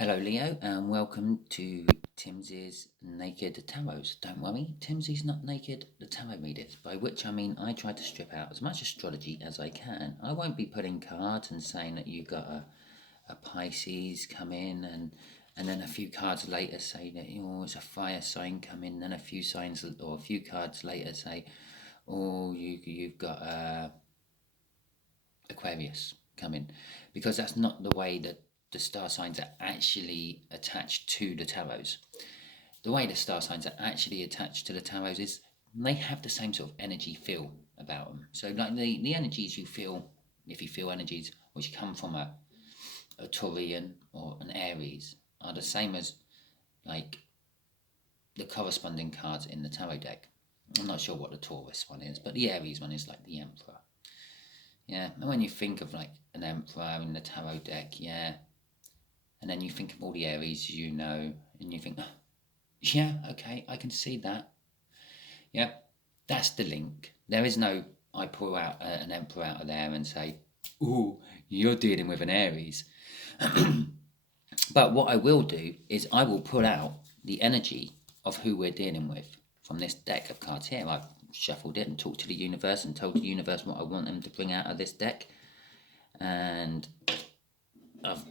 Hello Leo and welcome to Timsy's Naked Tarot. Don't worry, Timsy's not naked, the tarot readers, by which I mean I try to strip out as much astrology as I can. I won't be putting cards and saying that you got a Pisces come in and then a few cards later say that it's a fire sign come in, then a few signs or a few cards later say, you've got Aquarius come in, because that's not the way that the star signs are actually attached to the tarots. The way the star signs are actually attached to the tarots is they have the same sort of energy feel about them. So like the energies you feel, if you feel energies which come from a Taurian or an Aries, are the same as like the corresponding cards in the tarot deck. I'm not sure what the Taurus one is, but the Aries one is like the Emperor. Yeah, and when you think of like an Emperor in the tarot deck, yeah, and then you think of all the Aries, and you think, oh, yeah, okay, I can see that. Yeah, that's the link. There is no, I pull out an Emperor out of there and say, ooh, you're dealing with an Aries. But what I will do is I will pull out the energy of who we're dealing with from this deck of cards here. I've shuffled it and talked to the universe and told the universe what I want them to bring out of this deck. And I've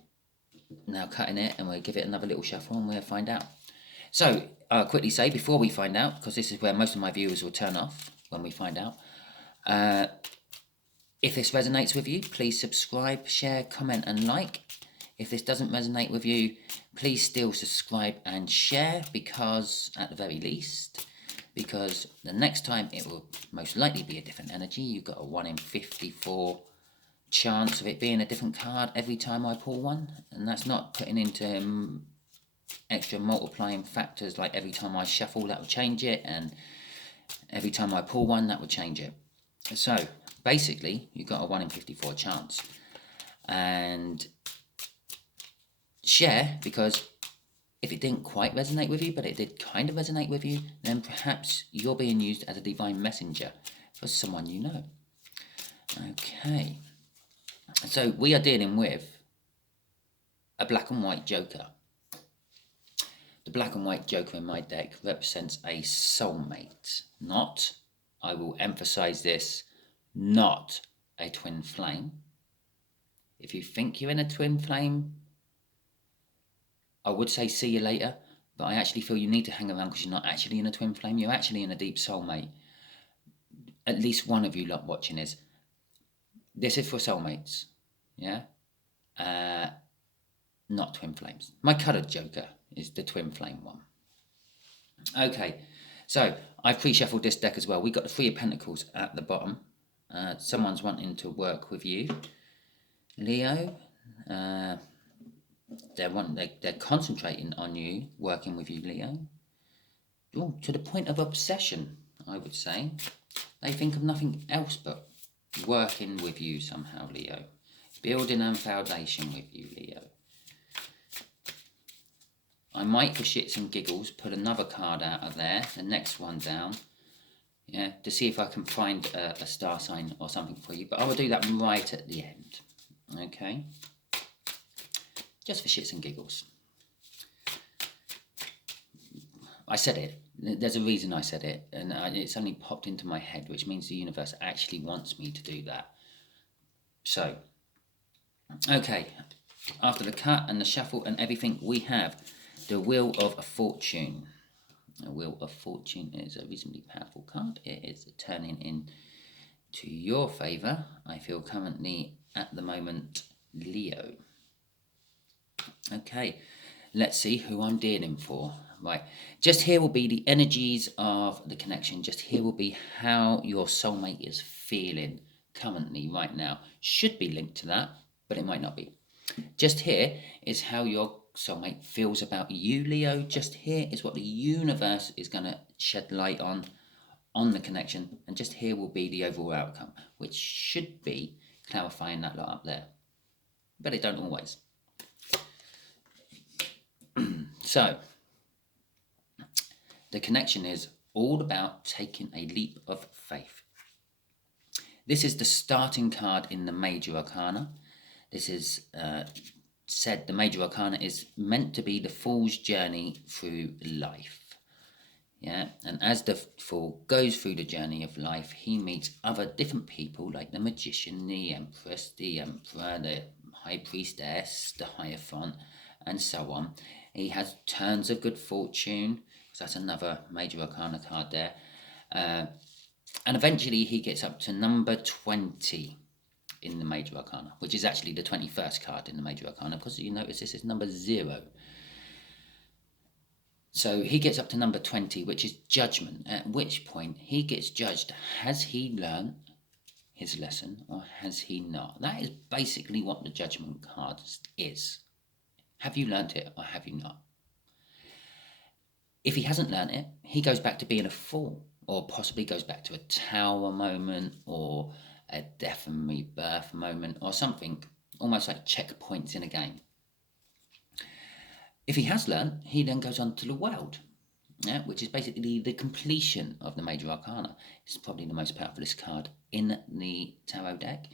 now cutting it and we'll give it another little shuffle and we'll find out. So I'll quickly say before we find out, because this is where most of my viewers will turn off when we find out. If this resonates with you, please subscribe, share, comment and like. If this doesn't resonate with you, please still subscribe and share, because at the very least, because the next time it will most likely be a different energy. You've got a 1 in 54 chance of it being a different card every time I pull one, and that's not putting into extra multiplying factors like every time I shuffle that will change it, and every time I pull one that will change it. So basically you've got a 1 in 54 chance. And share, because if it didn't quite resonate with you but it did kind of resonate with you, then perhaps you're being used as a divine messenger for someone you know. Okay, so we are dealing with a black and white joker. The black and white joker in my deck represents a soulmate, not, I will emphasize this, not a twin flame. If you think you're in a twin flame, I would say see you later, but I actually feel you need to hang around because you're not actually in a twin flame. You're actually in a deep soulmate. At least one of you lot watching is. This is for soulmates, yeah? Not twin flames. My coloured joker is the twin flame one. Okay, so I've pre-shuffled this deck as well. We've got the 3 of Pentacles at the bottom. Someone's wanting to work with you, Leo. They're concentrating on you, working with you, Leo. Oh, to the point of obsession, I would say. They think of nothing else but working with you somehow, Leo. Building a foundation with you, Leo. I might, for shits and giggles, put another card out of there, the next one down, yeah, to see if I can find a star sign or something for you. But I will do that right at the end, okay? Just for shits and giggles. I said it. There's a reason I said it, and it's only popped into my head, which means the universe actually wants me to do that. So, okay, after the cut and the shuffle and everything, we have the Wheel of Fortune. The Wheel of Fortune is a reasonably powerful card. It is turning in to your favour, I feel currently at the moment, Leo. Okay, let's see who I'm dealing for. Right, just here will be the energies of the connection. Just here will be how your soulmate is feeling currently right now. Should be linked to that, but it might not be. Just here is how your soulmate feels about you, Leo. Just here is what the universe is going to shed light on the connection. And just here will be the overall outcome, which should be clarifying that lot up there. But it don't always. So, the connection is all about taking a leap of faith. This is the starting card in the Major Arcana. This is said, the Major Arcana is meant to be the Fool's journey through life. Yeah, and as the Fool goes through the journey of life, he meets other different people like the Magician, the Empress, the Emperor, the High Priestess, the Hierophant, and so on. He has turns of good fortune, because that's another Major Arcana card there. And eventually he gets up to number 20 in the Major Arcana, which is actually the 21st card in the Major Arcana, because you notice this is number 0. So he gets up to number 20, which is judgment, at which point he gets judged. Has he learned his lesson or has he not? That is basically what the judgment card is. Have you learnt it or have you not? If he hasn't learnt it, he goes back to being a fool, or possibly goes back to a tower moment or a death and rebirth moment or something, almost like checkpoints in a game. If he has learned, he then goes on to the world, which is basically the completion of the Major Arcana. It's probably the most powerfulest card in the tarot deck.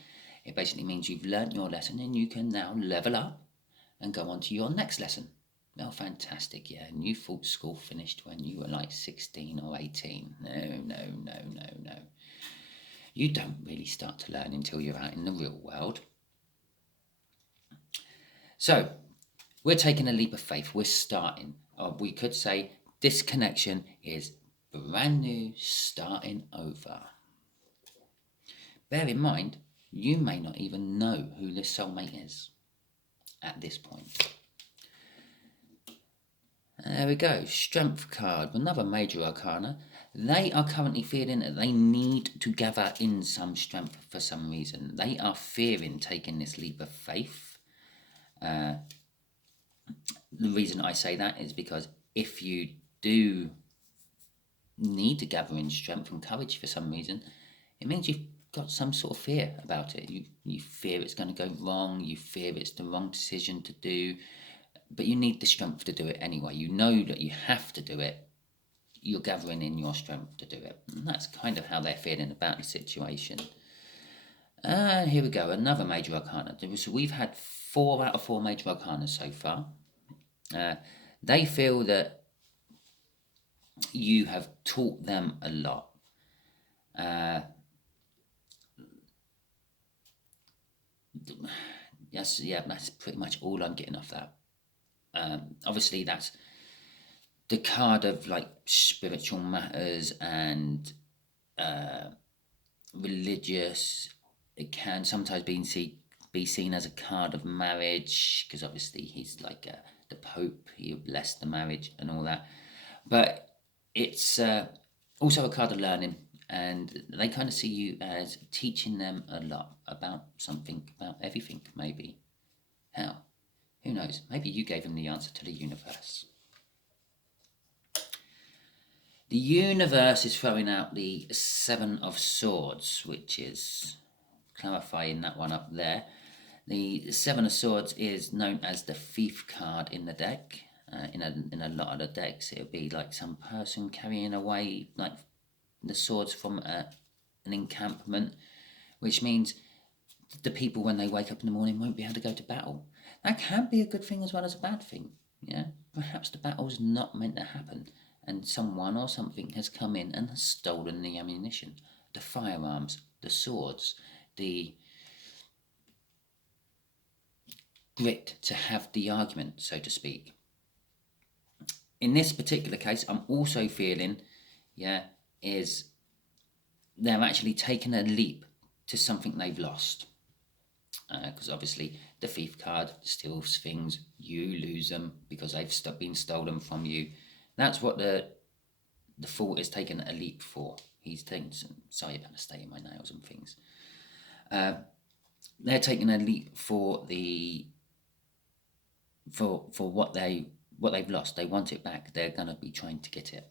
It basically means you've learnt your lesson and you can now level up and go on to your next lesson. Oh, fantastic, yeah. And you thought school finished when you were like 16 or 18. No. You don't really start to learn until you're out in the real world. So, we're taking a leap of faith. We're starting. Or we could say this connection is brand new, starting over. Bear in mind, you may not even know who this soulmate is at this point. There we go. Strength card, another Major Arcana. They are currently feeling that they need to gather in some strength for some reason. They are fearing taking this leap of faith. The reason I say that is because if you do need to gather in strength and courage for some reason, it means you've got some sort of fear about it. You fear it's going to go wrong. You fear it's the wrong decision to do. But you need the strength to do it anyway. You know that you have to do it. You're gathering in your strength to do it. And that's kind of how they're feeling about the situation. Here we go, another Major Arcana. So we've had 4 out of 4 Major Arcana so far. They feel that you have taught them a lot. Yes, yeah, that's pretty much all I'm getting off that. Obviously, that's the card of like spiritual matters and religious. It can sometimes be seen as a card of marriage, because obviously he's like the Pope. He blessed the marriage and all that. But it's also a card of learning, and they kind of see you as teaching them a lot about something, about everything, maybe. How? Who knows? Maybe you gave them the answer to the universe. The universe is throwing out the 7 of Swords, which is clarifying that one up there. The 7 of Swords is known as the Thief card in the deck. In a lot of the decks, it would be like some person carrying away like the swords from an encampment, which means the people, when they wake up in the morning, won't be able to go to battle. That can be a good thing as well as a bad thing. Yeah, perhaps the battle's not meant to happen, and someone or something has come in and has stolen the ammunition, the firearms, the swords, the grit to have the argument, so to speak. In this particular case, I'm also feeling, is they're actually taking a leap to something they've lost. Because obviously the Thief card steals things, you lose them because they've been stolen from you. That's what the Fool is taking a leap for. He's taking sorry about the state of my nails and things. They're taking a leap for what they've lost. They want it back. They're going to be trying to get it.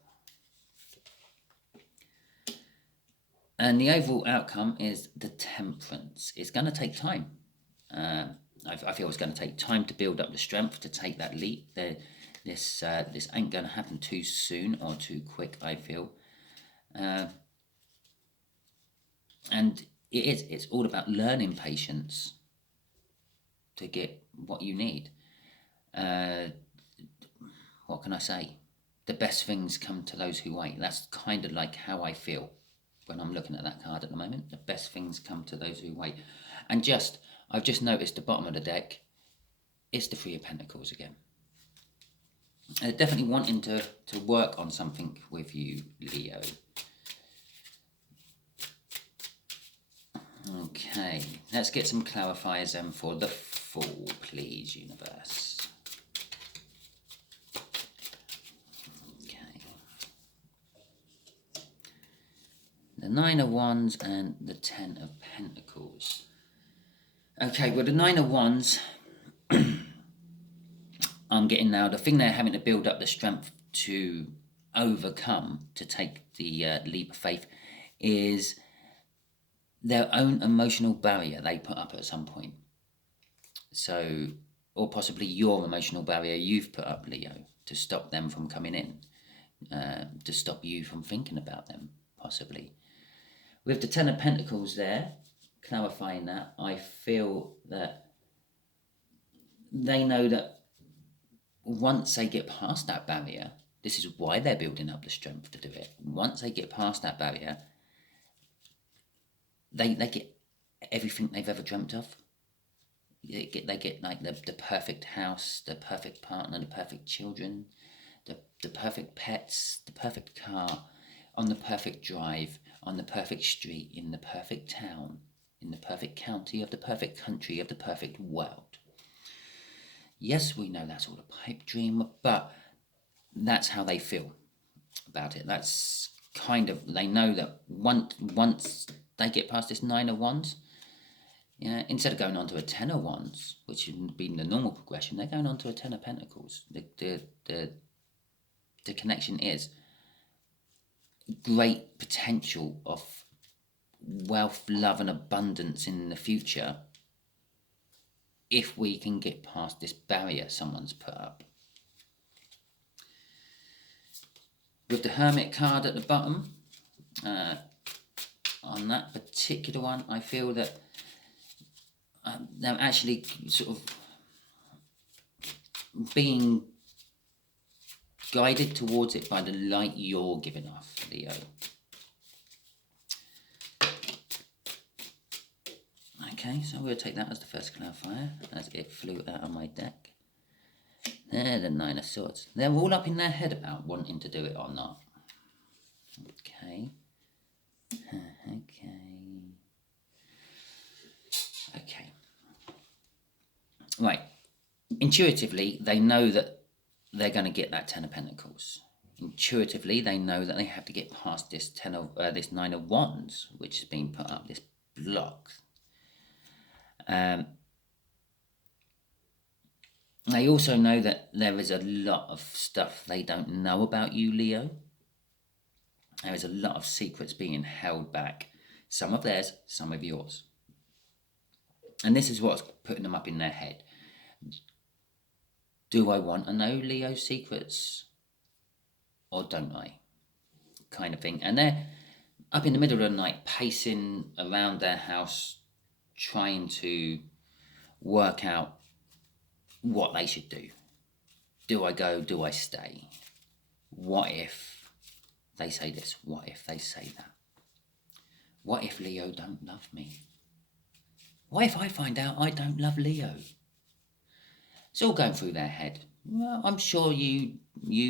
And the overall outcome is the Temperance. It's going to take time. I feel it's going to take time to build up the strength to take that leap. This ain't going to happen too soon or too quick, I feel. And it's all about learning patience to get what you need. What can I say? The best things come to those who wait. That's kind of like how I feel when I'm looking at that card at the moment. The best things come to those who wait. And I've just noticed the bottom of the deck, it's the Three of Pentacles again. Definitely wanting to work on something with you, Leo. Okay, let's get some clarifiers then for the Fool, please, universe. Okay. The Nine of Wands and the Ten of Pentacles. Okay, well, the Nine of Wands, I'm getting now, the thing they're having to build up the strength to overcome, to take the leap of faith, is their own emotional barrier they put up at some point. So, or possibly your emotional barrier you've put up, Leo, to stop them from coming in, to stop you from thinking about them, possibly. With the Ten of Pentacles there, clarifying that, I feel that they know that once they get past that barrier, this is why they're building up the strength to do it. Once they get past that barrier, they get everything they've ever dreamt of. They get like the perfect house, the perfect partner, the perfect children, the perfect pets, the perfect car, on the perfect drive, on the perfect street, in the perfect town, in the perfect county of the perfect country of the perfect world. Yes, we know that's all a pipe dream, but that's how they feel about it. That's kind of, they know that once they get past this Nine of Wands, yeah, instead of going on to a Ten of Wands, which would be the normal progression, they're going on to a Ten of Pentacles. The connection is great potential of wealth, love, and abundance in the future if we can get past this barrier someone's put up. With the Hermit card at the bottom, on that particular one, I feel that they're actually sort of being guided towards it by the light you're giving off, Leo. Okay, so we'll take that as the first clarifier, as it flew out of my deck. There, the Nine of Swords. They're all up in their head about wanting to do it or not. Okay. Okay. Right. Intuitively, they know that they're going to get that Ten of Pentacles. Intuitively, they know that they have to get past this this Nine of Wands, which has been put up, this block. They also know that there is a lot of stuff they don't know about you, Leo. There is a lot of secrets being held back. Some of theirs, some of yours. And this is what's putting them up in their head. Do I want to know Leo's secrets? Or don't I? Kind of thing. And they're up in the middle of the night, pacing around their house, trying to work out what they should do. Do I go? Do I stay? What if they say this? What if they say that? What if Leo don't love me? What if I find out I don't love Leo? It's all going through their head. Well, I'm sure you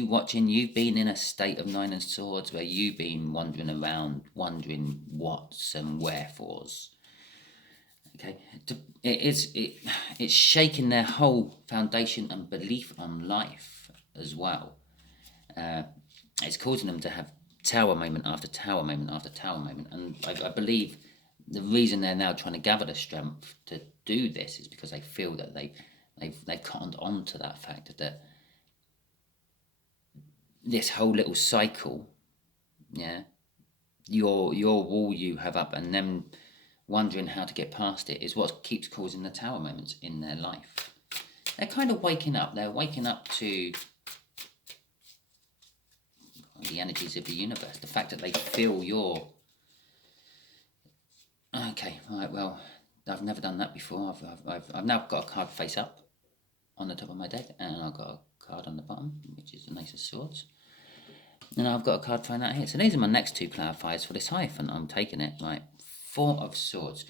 watching, you've been in a state of Nine of Swords where you've been wandering around, wondering what's and wherefores. Okay, it's shaking their whole foundation and belief on life as well. It's causing them to have tower moment after tower moment after tower moment, and I believe the reason they're now trying to gather the strength to do this is because they feel that they've cottoned on to that fact that this whole little cycle, yeah, your wall you have up and them wondering how to get past it is what keeps causing the tower moments in their life. They're kind of waking up. They're waking up to the energies of the universe. The fact that they feel your... Okay, right, well, I've never done that before. I've now got a card face up. on the top of my deck, and I've got a card on the bottom, which is the Ace of Swords. And I've got a card thrown out here. So these are my next two clarifiers for this Hierophant. I'm taking it. Right. Four of Swords.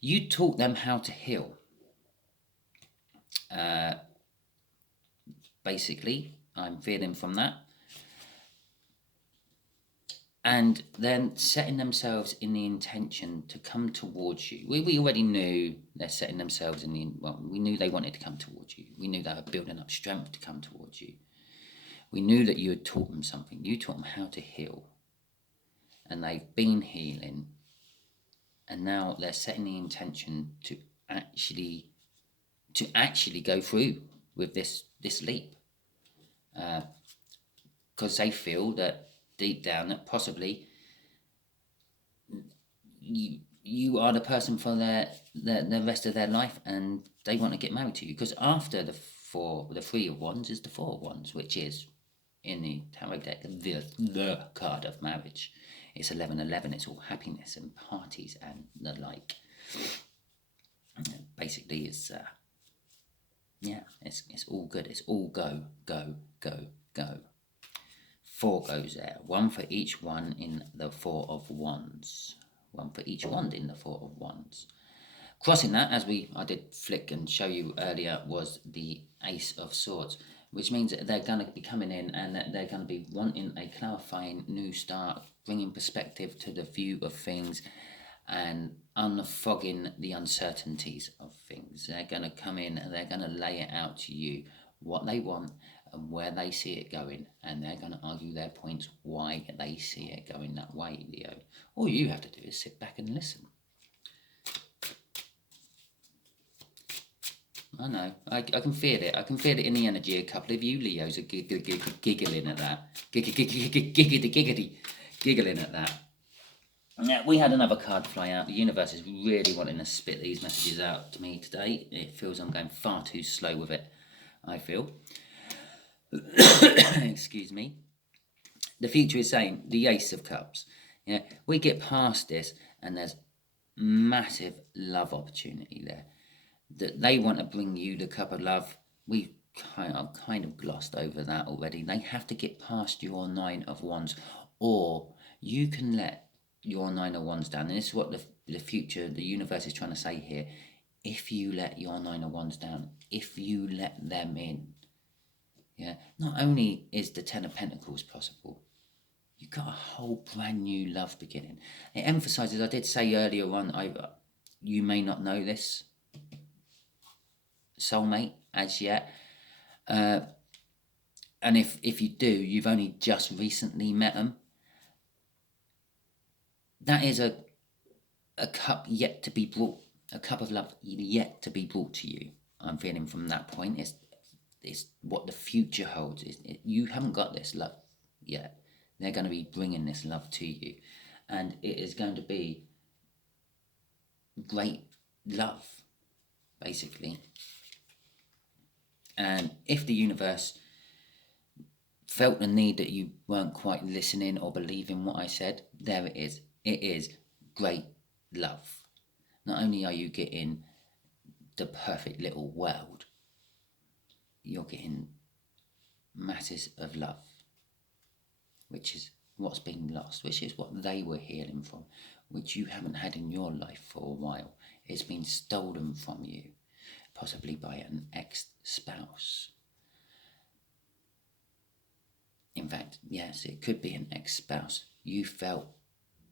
You taught them how to heal. Basically, I'm feeling from that. And then setting themselves in the intention to come towards you. We already knew they're setting themselves in the... Well, we knew they wanted to come towards you. We knew they were building up strength to come towards you. We knew that you had taught them something. You taught them how to heal. And they've been healing. And now they're setting the intention to actually go through with this leap. Because they feel that deep down that possibly you are the person for the rest of their life, and they want to get married to you. Because after the Three of Wands is the Four of Wands, which is in the tarot deck the card of marriage. It's 11-11. It's all happiness and parties and the like. Basically, it's all good. It's all go, go, go, go. 4 goes there. 1 for each one in the Four of Wands. 1 for each wand in the Four of Wands. Crossing that, as I did flick and show you earlier, was the Ace of Swords, which means that they're going to be coming in and that they're going to be wanting a clarifying new start, bringing perspective to the view of things and unfogging the uncertainties of things. They're going to come in and they're going to lay it out to you, what they want and where they see it going, and they're going to argue their points why they see it going that way, Leo. All you have to do is sit back and listen. I know, I can feel it. I can feel it in the energy. A couple of you Leos are giggling at that. Giggling at that. Now, we had another card fly out. The universe is really wanting to spit these messages out to me today. It feels I'm going far too slow with it, I feel. Excuse me. The future is saying the Ace of Cups. Yeah, we get past this and there's massive love opportunity there. That they want to bring you the cup of love. We've kind of glossed over that already. They have to get past your Nine of Wands, or you can let your Nine of Wands down. And this is what the future, the universe is trying to say here. If you let your Nine of Wands down, if you let them in, yeah, not only is the Ten of Pentacles possible, you've got a whole brand new love beginning. It emphasizes, I did say earlier on, you may not know this soulmate as yet, and if you do, you've only just recently met them. That is a cup yet to be brought, a cup of love yet to be brought to you. I'm feeling from that point. It's what the future holds. You haven't got this love yet. They're going to be bringing this love to you, and it is going to be great love, basically. And if the universe felt the need that you weren't quite listening or believing what I said, there it is. It is great love. Not only are you getting the perfect little world, you're getting masses of love, which is what's been lost, which is what they were healing from, which you haven't had in your life for a while. It's been stolen from you, possibly by an ex-spouse. In fact, yes, it could be an ex-spouse. You felt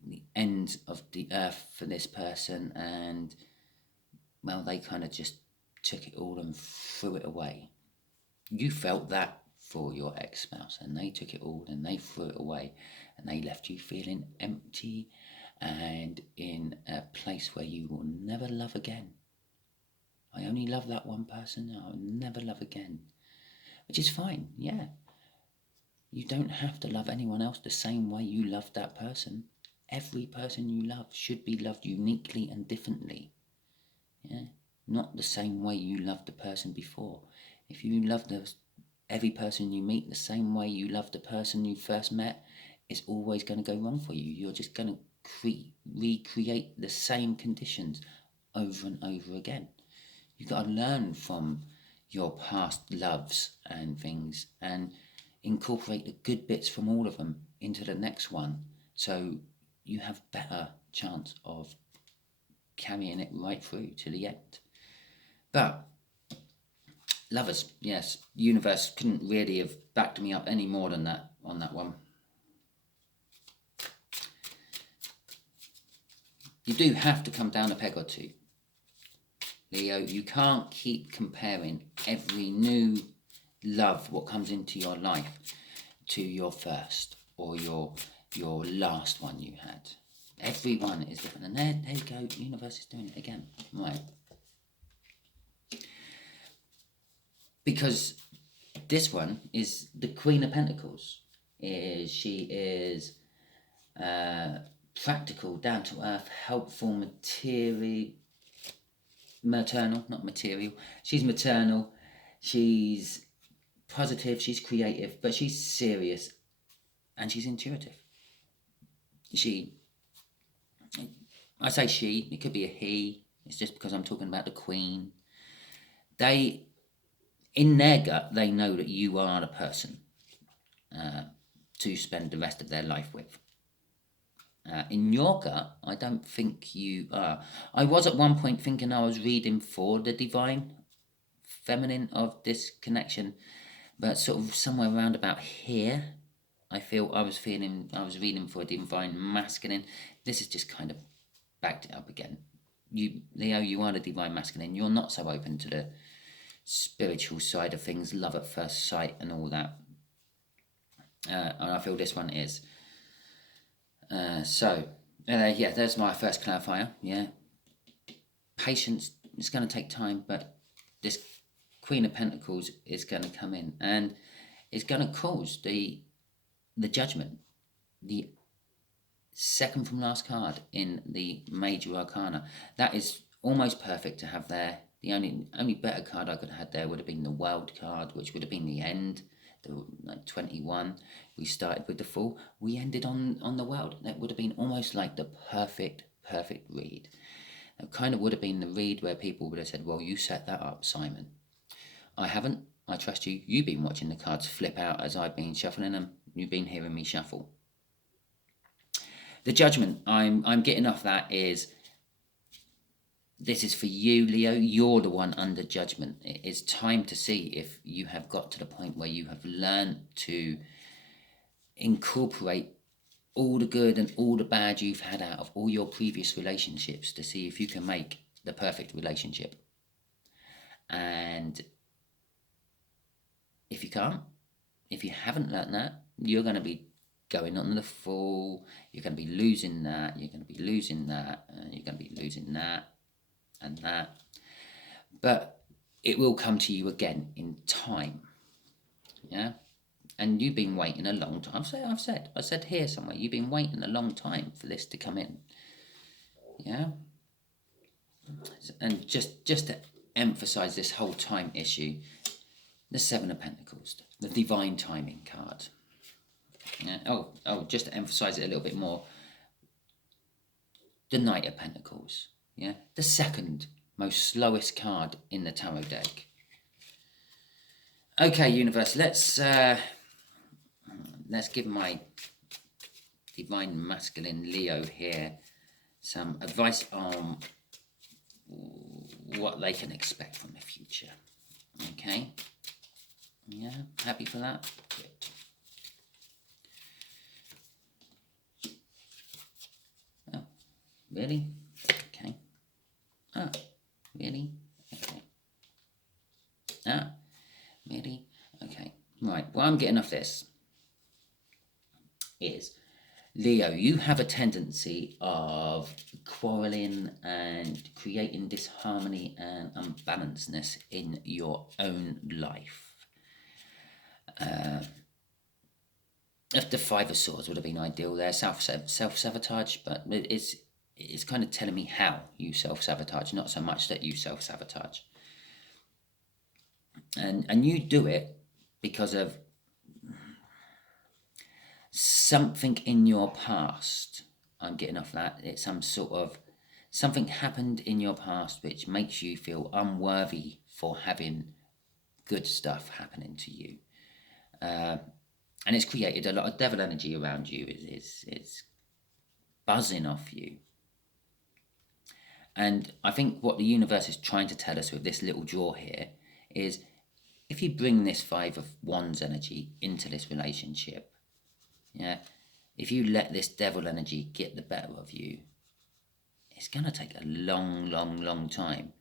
the end of the earth for this person, and, well, they kind of just took it all and threw it away. You felt that for your ex-spouse, and they took it all and they threw it away, and they left you feeling empty and in a place where you will never love again. I only love that one person, I'll never love again. Which is fine, yeah. You don't have to love anyone else the same way you loved that person. Every person you love should be loved uniquely and differently. Yeah, not the same way you loved the person before. If you love every person you meet the same way you loved the person you first met, it's always going to go wrong for you. You're just going to recreate the same conditions over and over again. You've got to learn from your past loves and things and incorporate the good bits from all of them into the next one, so you have better chance of carrying it right through to the end. But lovers, yes, universe couldn't really have backed me up any more than that on that one. You do have to come down a peg or two, Leo. You can't keep comparing every new love what comes into your life to your first or your last one you had. Every one is different. And there you go, the universe is doing it again. Right. Because this one is the Queen of Pentacles. She is practical, down to earth, helpful, maternal, not material. She's maternal, she's positive, she's creative, but she's serious and she's intuitive. I say she, it could be a he, it's just because I'm talking about the Queen. They, in their gut, they know that you are the person to spend the rest of their life with. In your gut, I don't think you are. I was at one point thinking I was reading for the divine feminine of this connection, but sort of somewhere around about here, I was reading for a divine masculine. This has just kind of backed it up again. You, Leo, you are the divine masculine. You're not so open to the spiritual side of things, love at first sight and all that. And I feel this one is. Yeah, there's my first clarifier. Yeah, patience, it's going to take time, but this Queen of Pentacles is going to come in and it's going to cause the judgment, the second from last card in the major arcana. That is almost perfect to have there. The only better card I could have had there would have been the World card, which would have been the end. The 21, we started with the Fool, we ended on the World. That would have been almost like the perfect read. It kind of would have been the read where people would have said, well, you set that up, Simon. I haven't. I trust you. You've been watching the cards flip out as I've been shuffling them. You've been hearing me shuffle. The judgment I'm getting off that is, this is for you, Leo. You're the one under judgment. It's time to see if you have got to the point where you have learned to incorporate all the good and all the bad you've had out of all your previous relationships to see if you can make the perfect relationship. And if you can't, if you haven't learned that, you're going to be going on the Fool. You're going to be losing that. You're going to be losing that. You're going to be losing that. And that, but it will come to you again in time. Yeah, and you've been waiting a long time. I said here somewhere, you've been waiting a long time for this to come in. Yeah, and just to emphasize this whole time issue, the Seven of Pentacles, the divine timing card. Yeah. Oh, just to emphasize it a little bit more, the Knight of Pentacles. Yeah, the second most slowest card in the tarot deck. Okay, universe, let's give my divine masculine Leo here some advice on what they can expect from the future. Okay, yeah, happy for that? Good. Oh, really? Okay. Ah, really? Okay. Ah, really? Okay. Right, what I'm getting off this is, Leo, you have a tendency of quarrelling and creating disharmony and unbalancedness in your own life. If the Five of Swords would have been ideal there, self-sabotage, but it's kind of telling me how you self-sabotage, not so much that you self-sabotage. And you do it because of something in your past. I'm getting off that. It's something happened in your past which makes you feel unworthy for having good stuff happening to you. And it's created a lot of devil energy around you. It's buzzing off you. And I think what the universe is trying to tell us with this little draw here is, if you bring this Five of Wands energy into this relationship, yeah, if you let this devil energy get the better of you, it's going to take a long time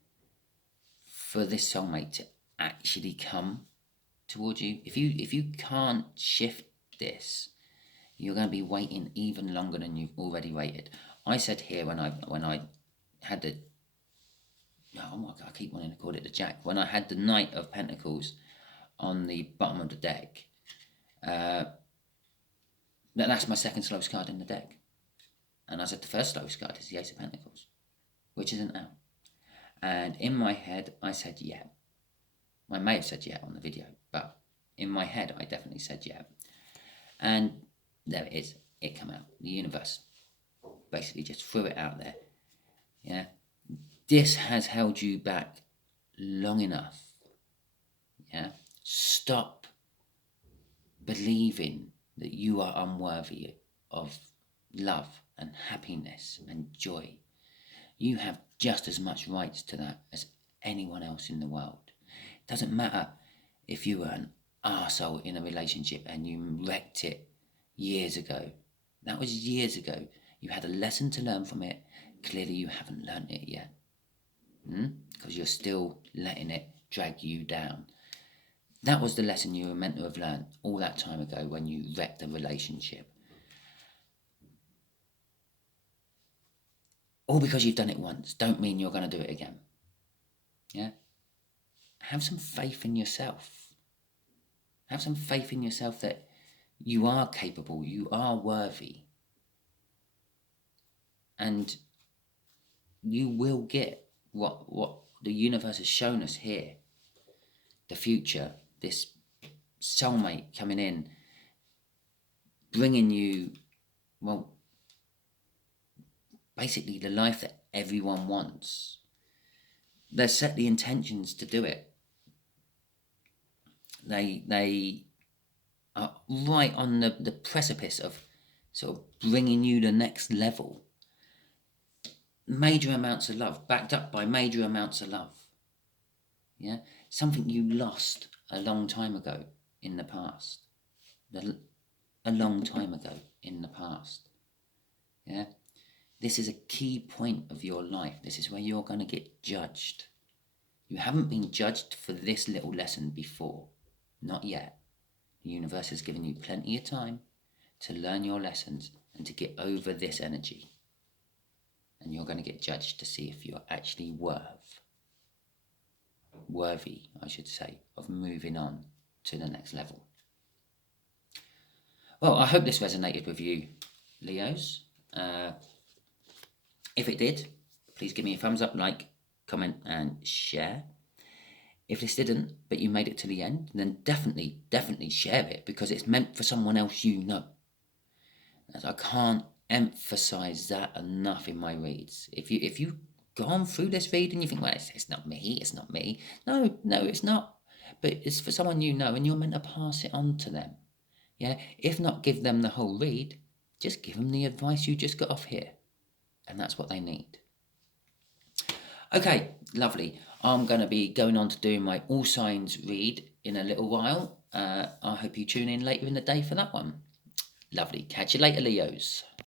for this soulmate to actually come towards you. If you can't shift this, you're going to be waiting even longer than you've already waited. I said here when I had the, oh my God, I keep wanting to call it the Jack. When I had the Knight of Pentacles on the bottom of the deck, that's my second slowest card in the deck. And I said the first slowest card is the Ace of Pentacles, which isn't out. And in my head, I said yeah. I may have said yeah on the video, but in my head, I definitely said yeah. And there it is. It came out. The universe basically just threw it out there. Yeah. This has held you back long enough. Yeah. Stop believing that you are unworthy of love and happiness and joy. You have just as much rights to that as anyone else in the world. It doesn't matter if you were an arsehole in a relationship and you wrecked it years ago. That was years ago. You had a lesson to learn from it. Clearly you haven't learned it yet. Because you're still letting it drag you down. That was the lesson you were meant to have learned all that time ago when you wrecked a relationship. All because you've done it once don't mean you're going to do it again. Yeah? Have some faith in yourself. Have some faith in yourself that you are capable, you are worthy. And you will get what the universe has shown us here. The future, this soulmate coming in, bringing you, well, basically the life that everyone wants. They've set the intentions to do it. They are right on the precipice of sort of bringing you the next level. Major amounts of love, backed up by major amounts of love. Yeah, something you lost a long time ago in the past. A long time ago in the past. Yeah, this is a key point of your life. This is where you're going to get judged. You haven't been judged for this little lesson before. Not yet. The universe has given you plenty of time to learn your lessons and to get over this energy. And you're going to get judged to see if you're actually worthy, I should say, of moving on to the next level. Well, I hope this resonated with you, Leos. If it did, please give me a thumbs up, like, comment and share. If this didn't, but you made it to the end, then definitely share it, because it's meant for someone else you know. As I can't emphasize that enough in my reads. If you've gone through this read and you think, well, it's not me. No, it's not. But it's for someone you know, and you're meant to pass it on to them. Yeah. If not give them the whole read, just give them the advice you just got off here, and that's what they need. Okay, lovely. I'm going to be going on to do my All Signs read in a little while. I hope you tune in later in the day for that one. Lovely. Catch you later, Leos.